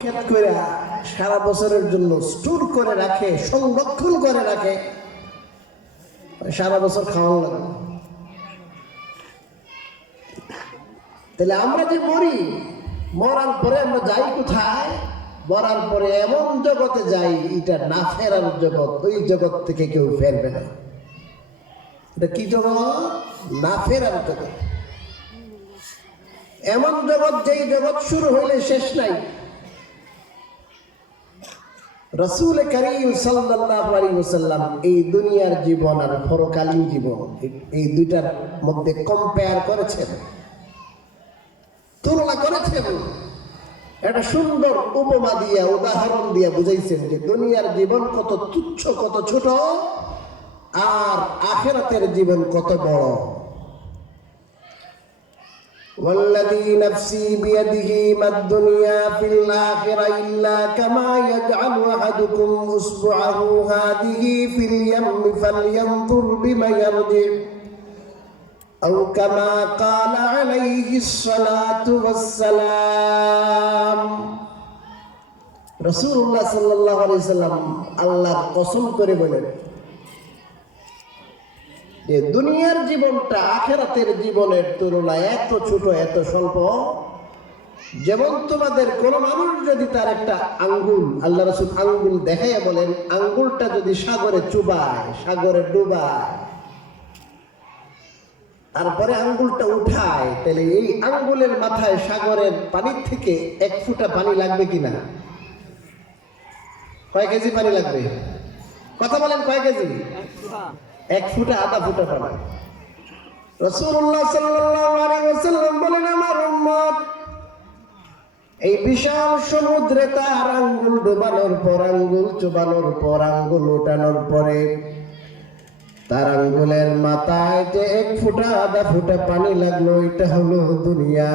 করে সারা বছরের জন্য স্টোর করে রাখে, সংরক্ষণ করে রাখে, সারা বছর খাওয়ানো লাগে। তাহলে আমরা যে মরি, মরার পরে আমরা যাই কোথায়? মরার পরে এমন জগতে যাই, এটা না ফেরার জগৎ। ওই জগৎ থেকে কেউ ফেরবে না। এটা কি জগৎ? না ফেরার জগৎ। এমন জগৎ যেই জগৎ শুরু হইলে শেষ নাই। রাসূল কারীম সাল্লাল্লাহু আলাইহি ওয়াসাল্লাম এই দুনিয়ার জীবন আর পরকালীন জীবন, এই দুইটার মধ্যে কম্পেয়ার করেছেন, তুলনা করেছেন। একটা সুন্দর উপমা দিয়া, উদাহরণ দিয়া বুঝাইছেন যে দুনিয়ার জীবন কত তুচ্ছ, কত ছোট, আর আখিরাতের জীবন কত বড়। والذي نفسي بيده ما الدنيا في الآخرة إلا كما يجعل أحدكم إصبعه هذه في اليم فلينظر بما يرجع أو كما قال عليه الصلاة والسلام। রাসূলুল্লাহ সাল্লাল্লাহু আলাইহি ওয়াসাল্লাম আল্লাহর কসম করে বলেন যে দুনিয়ার জীবনটা আখিরাতের জীবনের তুলনায় এত ছোট, এত স্বল্প। যেমন তোমাদের কোন মানুষ যদি তার একটা আঙ্গুল, আল্লাহ রাসূল আঙ্গুল দেখাইয়া বলেন, আঙ্গুলটা যদি সাগরে চুবায়, সাগরে ডুবায়, তারপরে আঙ্গুলটা উঠায়, তাহলে এই আঙ্গুলের মাথায় সাগরের পানির থেকে 1 ফুটা পানি লাগবে কিনা? কয় কেজি পানি লাগবে? কথা বলেন, কয় কেজি? 1 ফুটা, আধা ফুটা পানি। রাসূলুল্লাহ সাল্লাল্লাহু আলাইহি ওয়াসাল্লাম বলেন, আমার উম্মত এই বিশাল সমুদ্রে তার আঙ্গুল ডুবানোর পর, আঙ্গুল চুবানোর পর, আঙ্গুল উঠানোর পরে তার আঙ্গুলের মাথায় যে 1 ফুটা আধা ফুটা পানি লাগলো, এটা হলো দুনিয়া।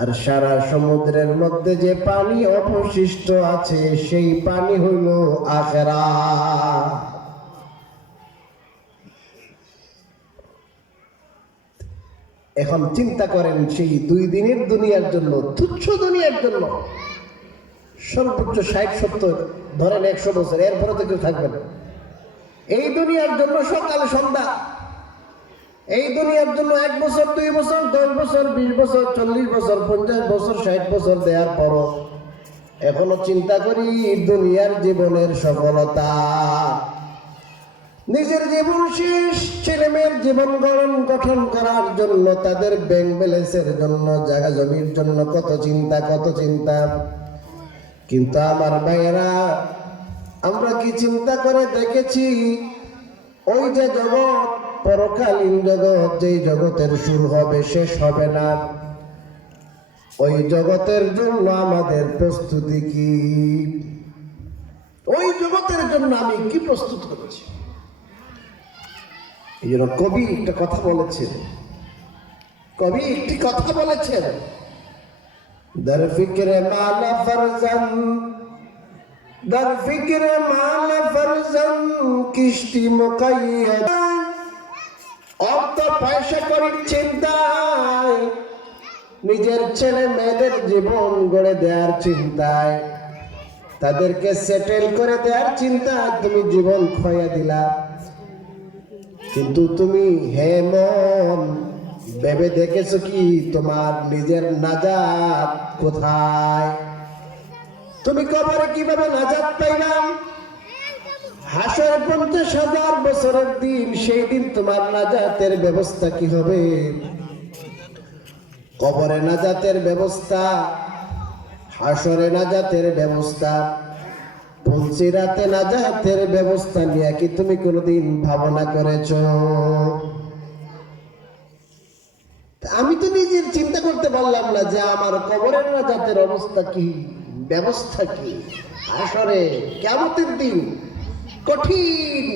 আর সারা সমুদ্রের মধ্যে যে পানি অবশিষ্ট আছে, সেই পানি হইল আখিরাত। এখন চিন্তা করেন, সেই 2 দিনের দুনিয়ার জন্য, তুচ্ছ দুনিয়ার জন্য সর্বোচ্চ 60-70, ধরেন 100 বছর, এরপরে তো কেউ থাকবে না। এই দুনিয়ার জন্য সকাল সন্ধ্যা, এই দুনিয়ার জন্য 1 বছর, 2 বছর, 10 বছর, 20 বছর, 40 বছর, 50 বছর, 60 বছর দেওয়ার পরও এখনো চিন্তা করি দুনিয়ার জীবনের সফলতা। নিজের জীবন শেষ, ছেলে মেয়ের জীবন গঠন করার জন্য, তাদের ব্যাংক ব্যালেন্সের জন্য, জায়গা জমির জন্য কত চিন্তা, কত চিন্তা। কিন্তু আমার ভাইয়েরা, আমরা কি চিন্তা করে দেখেছি ওই যে জগৎ, পরকালীন জগৎ, যেই জগতের শুরু হবে শেষ হবে না, ওই জগতের জন্য আমাদের প্রস্তুতি কি? ওই জগতের জন্য আমি কি প্রস্তুত করেছি? এই জন্য কবি একটা কথা বলেছেন, কবি একটি কথা বলেছেন, দর ফিক্রে মালা ফরজান, দর ফিক্রে মালা ফরজান কিস্তি মুকাইয়াদ। অর্থ পয়সা করার চিন্তায়, নিজের ছেলে মেয়েদের জীবন গড়ে দেওয়ার চিন্তায়, তাদেরকে সেটেল করে দেওয়ার চিন্তায় তুমি জীবন খোয়া দিলা। কিন্তু তুমি হে মন, ভেবে দেখেছো কি তোমার নিজের নাজাত কোথায়? তুমি কবরে কিভাবে নাজাত পাইবা? হাসর 50,000 বছরের দিন, সেই দিন তোমার নাজাতের ব্যবস্থা কি হবে? কবরে নাজাতের ব্যবস্থা, হাসরে নাজাতের ব্যবস্থা, পুলসিরাতে নাজাতের ব্যবস্থা নিয়ে কি তুমি কোনোদিন ভাবনা করেছো? আমি তো নিজের চিন্তা করতে পারলাম না যে আমার কবরের নাজাতের অবস্থা কি, ব্যবস্থা কি। হাসরে কিয়ামতের দিন কঠিন,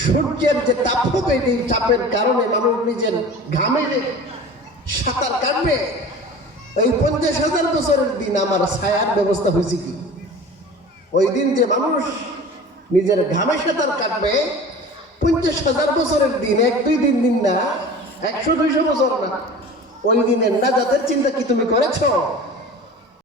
সূর্যের যে তাপ হবে, এই তাপের কারণে মানুষ নিজের ঘামে সাঁতার কাটবে। ওই 50,000 বছরের দিন আমার ছায়ার ব্যবস্থা হয়েছে কি? ওই দিন যে মানুষ নিজের ঘামে সাঁতার কাটবে, 50,000 বছরের দিন, 1-2 দিন না, 100-200 বছর না, ওই দিনের নাজাতের চিন্তা কি তুমি করেছো?